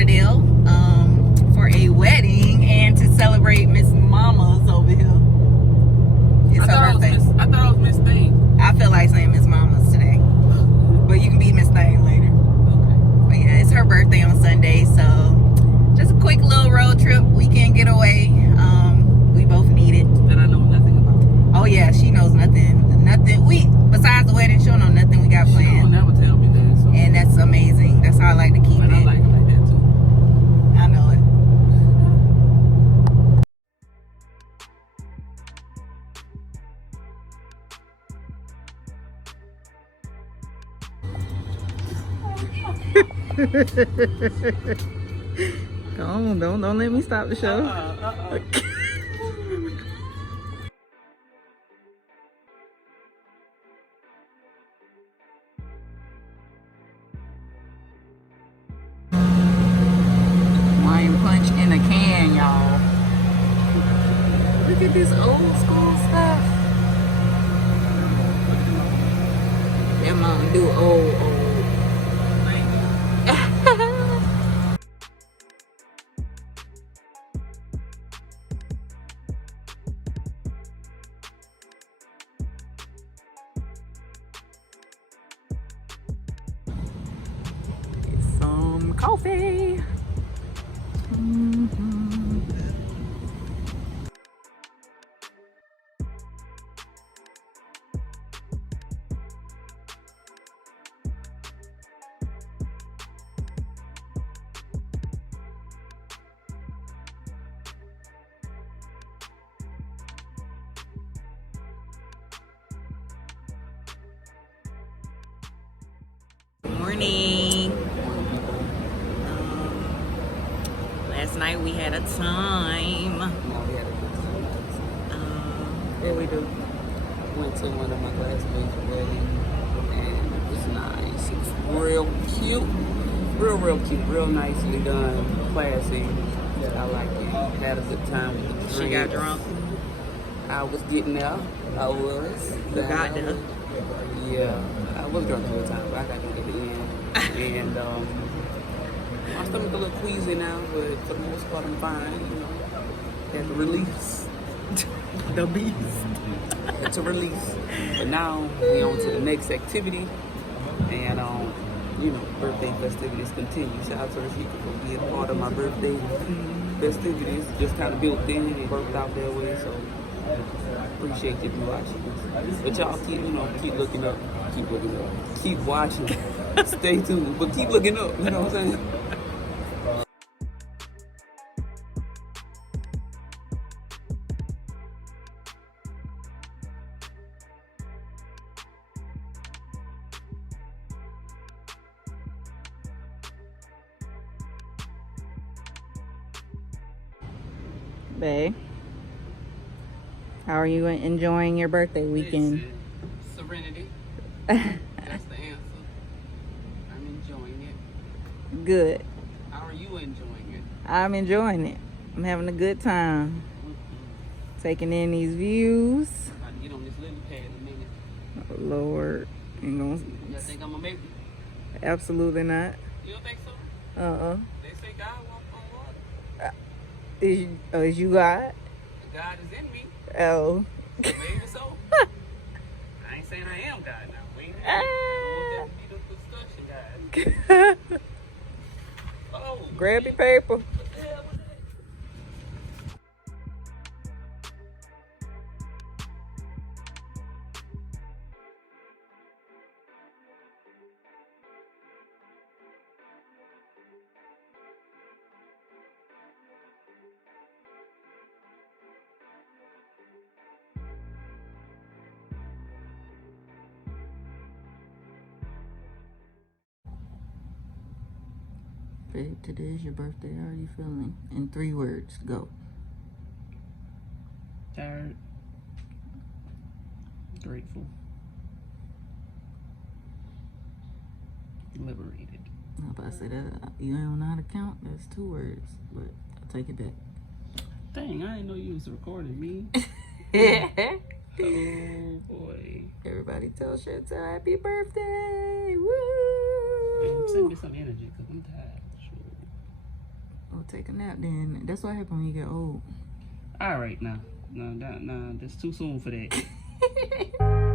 Lauderdale for a wedding and to celebrate Miss Mama's over here. It's her birthday. I thought it was Miss Thing. I feel like saying Miss Mama's today, but you can be Miss Thing later. Okay. But yeah, it's her birthday on Sunday, so just a quick little road trip, weekend getaway. We both need it. That I know nothing about. Oh yeah, she knows nothing. Besides the wedding, she don't know nothing we got She planned. don't never tell me that. So. And that's amazing. That's how I like to keep But it. I like it like that too. I know it. Come on, don't let me stop the show. Wine punch in a can, y'all. Look at this old school stuff. That Mountain Dew old. Some coffee. Morning. Last night we had a time. What we do? Went to one of my classmates' wedding, and it was nice. It was real cute, real cute, real nicely done, classy. I liked it. Had a good time with the drinks. She got drunk. I was getting there. I was. You got there. Yeah, I was drunk the whole time, but I got drunk at the end. And my stomach a little queasy now, but for the most part I'm fine. You know, had to release. The beast. Had to release. But now we on to the next activity, and you know, birthday festivities continue. Shout out to Rashika for being part of my birthday festivities. Just kind of built in and worked out that way. So appreciate you watching. But y'all keep looking up, keep watching. Stay tuned, but keep looking up. You know what I'm saying? Babe, how are you enjoying your birthday weekend? Serenity. That's the answer. I'm enjoying it. Good. How are you enjoying it? I'm enjoying it. I'm having a good time. Taking in these views. I can get on this lily pad in a minute. Oh, Lord. Ain't gonna... You think I'm gonna make it? Absolutely not. You don't think so? They say God walks on water. Is you God? God is in me. Oh. Maybe so. I ain't saying I am God now. We ain't I want that to be the construction guy. Oh, Grab your paper. What the hell was that? Babe, today's your birthday. How are you feeling? In 3 words, go. Tired. Grateful. Liberated. I'm about to say that you don't know how to count. That's 2 words, but I'll take it back. Dang, I didn't know you was recording me. Oh boy. Everybody tell Chantell happy birthday. Man, Woo! send me some energy because I'm tired. Sure. Oh, take a nap then. That's what happens when you get old. All right, now. No, that's too soon for that.